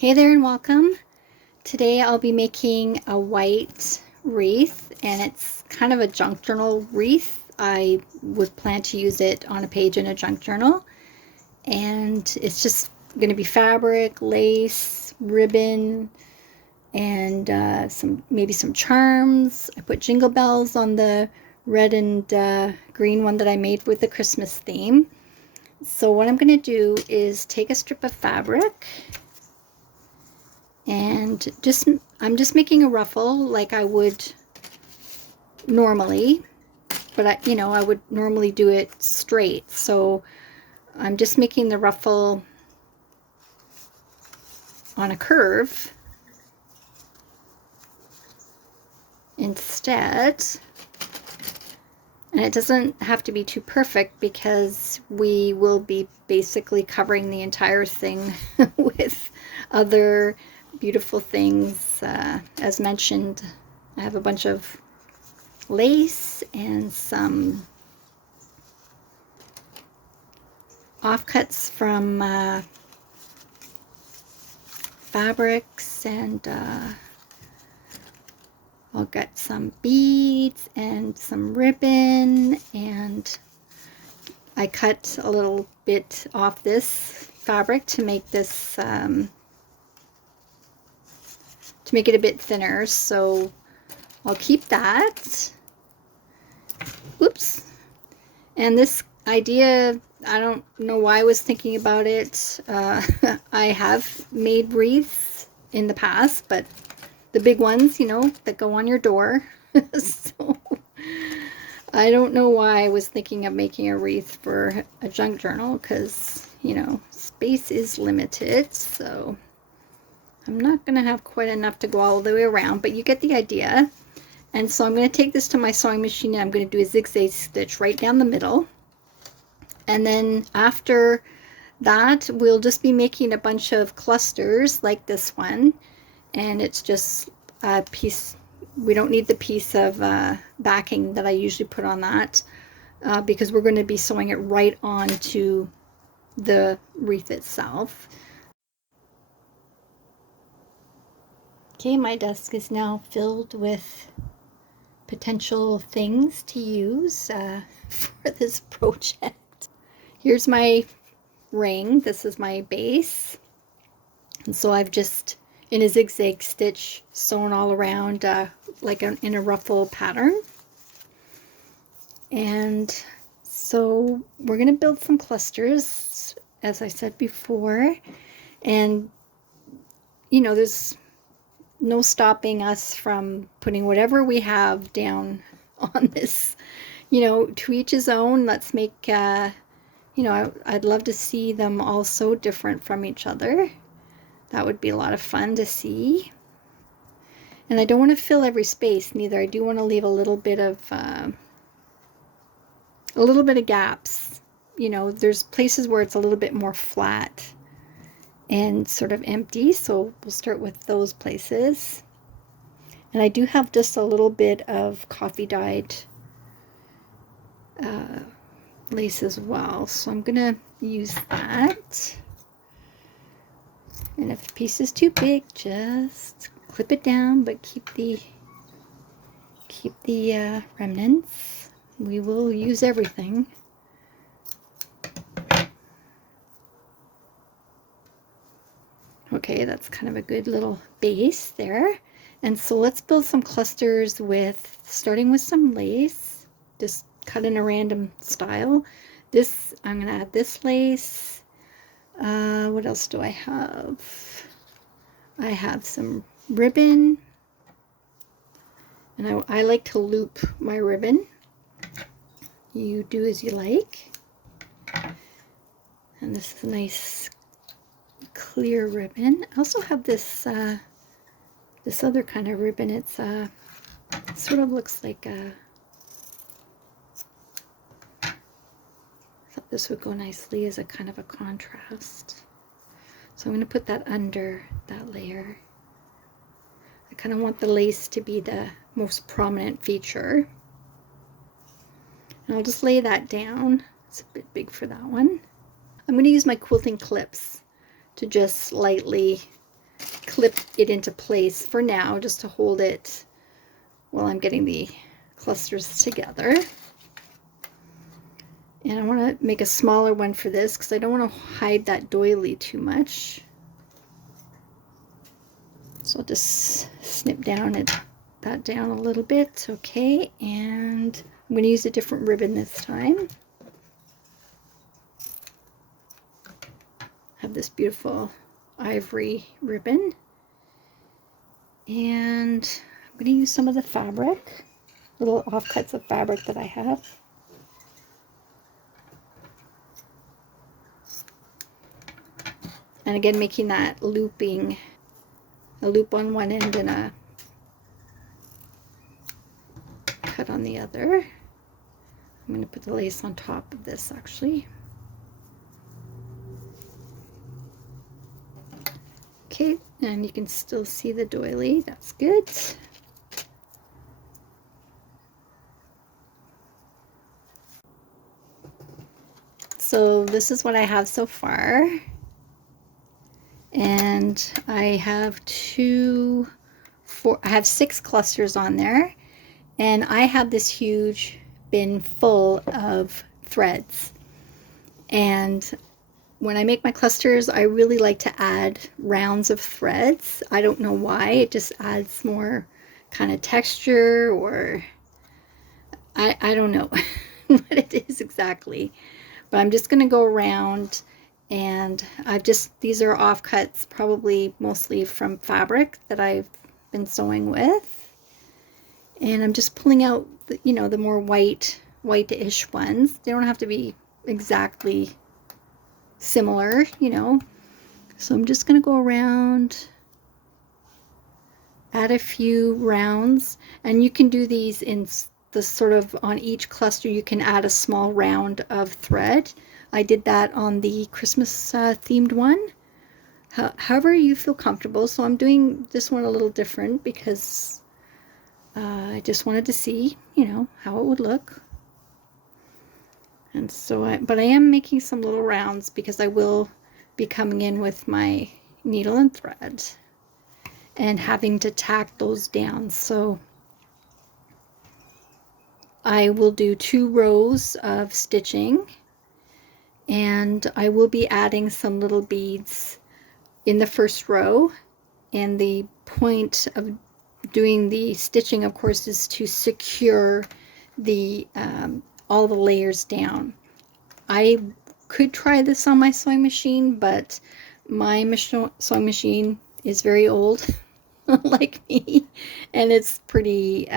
Hey there and welcome. Today I'll be making a white wreath, and it's kind of a junk journal wreath. I would plan to use it on a page in a junk journal, and it's just going to be fabric, lace, ribbon, and maybe some charms. I put jingle bells on the red and green one that I made with the Christmas theme. So what I'm going to do is take a strip of fabric, and I'm just making a ruffle like I would normally, but I would normally do it straight. So I'm just making the ruffle on a curve instead. And it doesn't have to be too perfect because we will be basically covering the entire thing with other beautiful things. As mentioned, I have a bunch of lace and some offcuts from fabrics, and I'll get some beads and some ribbon, and I cut a little bit off this fabric to make this to make it a bit thinner, so I'll keep that. Oops. And this idea, I don't know why I was thinking about it. I have made wreaths in the past, but the big ones, that go on your door. So I don't know why I was thinking of making a wreath for a junk journal, because, space is limited. So I'm not going to have quite enough to go all the way around, but you get the idea. And so I'm going to take this to my sewing machine, and I'm going to do a zigzag stitch right down the middle. And then after that, we'll just be making a bunch of clusters like this one. And it's just a piece. We don't need the piece of backing that I usually put on that because we're going to be sewing it right onto the wreath itself. Okay, my desk is now filled with potential things to use for this project. Here's my ring. This is my base. And so I've just, in a zigzag stitch, sewn all around like in a ruffle pattern. And so we're going to build some clusters, as I said before. And, there's no stopping us from putting whatever we have down on this, to each his own. Let's make, I'd love to see them all so different from each other. That would be a lot of fun to see. And I don't want to fill every space neither. I do want to leave a little bit of gaps. There's places where it's a little bit more flat and sort of empty, so we'll start with those places. And I do have just a little bit of coffee dyed lace as well, so I'm gonna use that. And if the piece is too big, just clip it down, but keep the remnants. We will use everything. Okay, that's kind of a good little base there. And so let's build some clusters starting with some lace, just cut in a random style. I'm gonna add this lace. What else do I have? I have some ribbon, and I like to loop my ribbon. You do as you like. And this is a nice clear ribbon. I also have this this other kind of ribbon. It sort of looks like I thought this would go nicely as a kind of a contrast. So I'm going to put that under that layer. I kind of want the lace to be the most prominent feature. And I'll just lay that down. It's a bit big for that one. I'm going to use my quilting clips to just lightly clip it into place for now, just to hold it while I'm getting the clusters together. And I want to make a smaller one for this because I don't want to hide that doily too much. So I'll just snip that down a little bit. Okay, and I'm going to use a different ribbon this time. Have this beautiful ivory ribbon. And I'm going to use some of the fabric, little offcuts of fabric that I have. And again, making that looping, a loop on one end and a cut on the other. I'm going to put the lace on top of this actually. Okay, and you can still see the doily. That's good. So this is what I have so far. And I have I have 6 clusters on there. And I have this huge bin full of threads. And when I make my clusters, I really like to add rounds of threads. I don't know why, it just adds more kind of texture, or I don't know what it is exactly. But I'm just going to go around, and these are offcuts, probably mostly from fabric that I've been sewing with. And I'm just pulling out the more white-ish ones. They don't have to be exactly similar, So I'm just going to go around, add a few rounds, and you can do these in the sort of, on each cluster you can add a small round of thread. I did that on the Christmas themed one. However you feel comfortable. So I'm doing this one a little different because I just wanted to see, how it would look. And so but I am making some little rounds because I will be coming in with my needle and thread and having to tack those down. So I will do 2 rows of stitching, and I will be adding some little beads in the first row. And the point of doing the stitching, of course, is to secure the all the layers down. I could try this on my sewing machine, but my sewing machine is very old like me, and it's pretty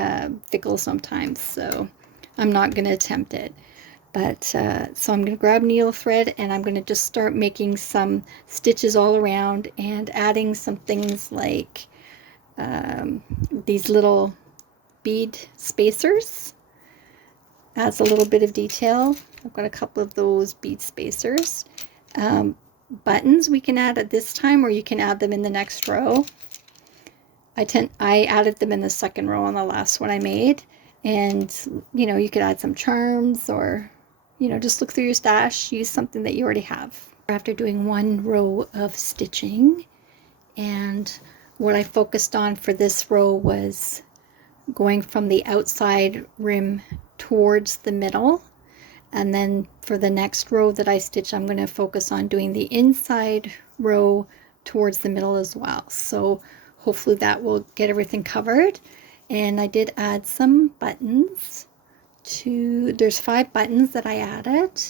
fickle sometimes, so I'm not going to attempt it. But so I'm going to grab needle thread, and I'm going to just start making some stitches all around and adding some things like these little bead spacers. Adds a little bit of detail. I've got a couple of those bead spacers. Buttons we can add at this time, or you can add them in the next row. I added them in the second row on the last one I made. And you could add some charms, or just look through your stash, use something that you already have. After doing 1 row of stitching, and what I focused on for this row was going from the outside rim towards the middle. And then for the next row that I stitch, I'm going to focus on doing the inside row towards the middle as well. So hopefully that will get everything covered. And I did add some buttons. There's 5 buttons that I added.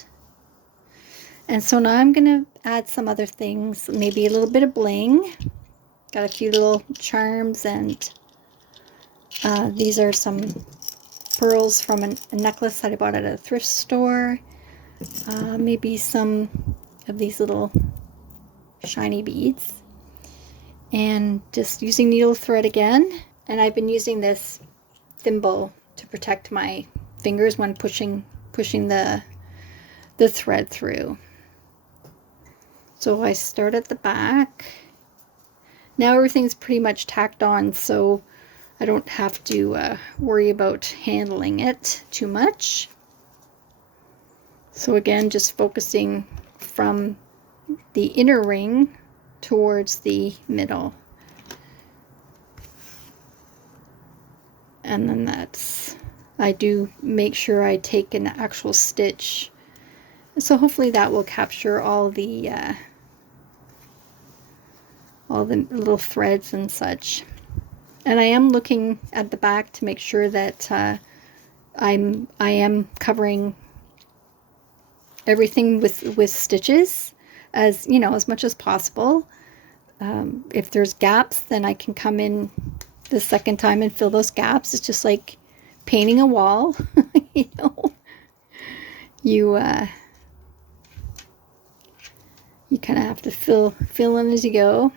And so now I'm going to add some other things, maybe a little bit of bling. Got a few little charms, and these are some pearls from a necklace that I bought at a thrift store. Maybe some of these little shiny beads. And just using needle thread again. And I've been using this thimble to protect my fingers when pushing the thread through. So I start at the back. Now everything's pretty much tacked on, so I don't have to worry about handling it too much. So again, just focusing from the inner ring towards the middle. And then I do make sure I take an actual stitch. So hopefully that will capture all the little threads and such. And I am looking at the back to make sure that I am covering everything with stitches, as you know, as much as possible. If there's gaps, then I can come in the second time and fill those gaps. It's just like painting a wall. You know, you kind of have to fill in as you go.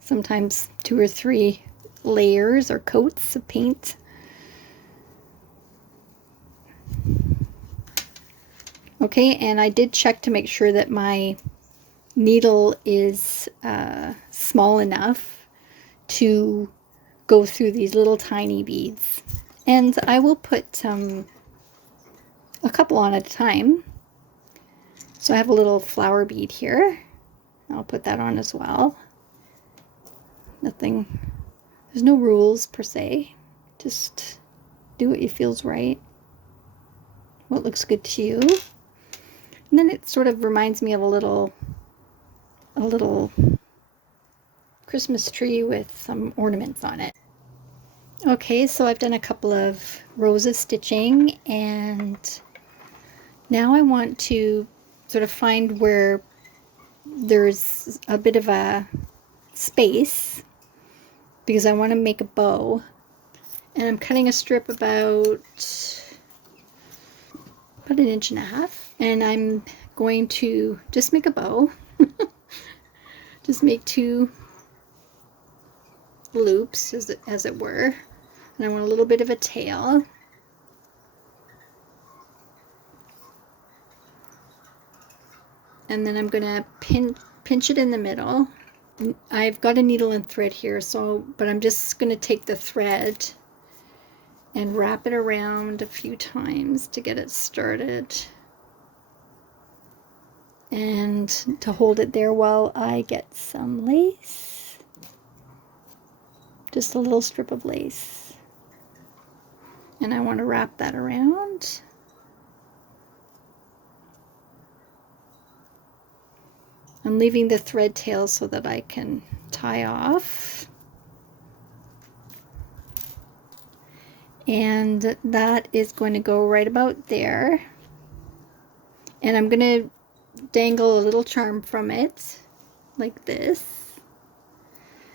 Sometimes 2 or 3 layers or coats of paint. Okay, and I did check to make sure that my needle is small enough to go through these little tiny beads. And I will put a couple on at a time. So I have a little flower bead here. I'll put that on as well. Nothing, there's no rules per se. Just do what you feels right. What looks good to you. And then it sort of reminds me of a little Christmas tree with some ornaments on it. Okay, so I've done a couple of rows of stitching, and now I want to sort of find where there's a bit of a space, because I want to make a bow. And I'm cutting a strip about 1.5 inches, and I'm going to just make a bow. Just make 2 loops, as it were. And I want a little bit of a tail. And then I'm going to pinch it in the middle. I've got a needle and thread here, but I'm just going to take the thread and wrap it around a few times to get it started. And to hold it there while I get some lace. Just a little strip of lace. And I want to wrap that around. I'm leaving the thread tail so that I can tie off. And that is going to go right about there. And I'm going to dangle a little charm from it, like this.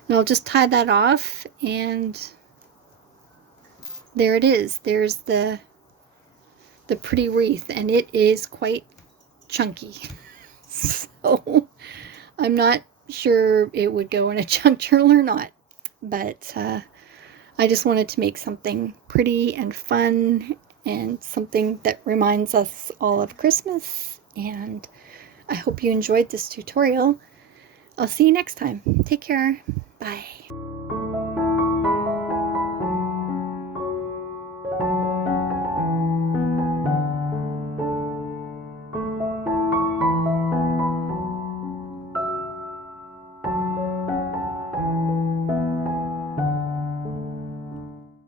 And I'll just tie that off, and there it is. There's the pretty wreath, and it is quite chunky. So I'm not sure it would go in a junk journal or not, but I just wanted to make something pretty and fun, and something that reminds us all of Christmas. And I hope you enjoyed this tutorial. I'll see you next time. Take care. Bye.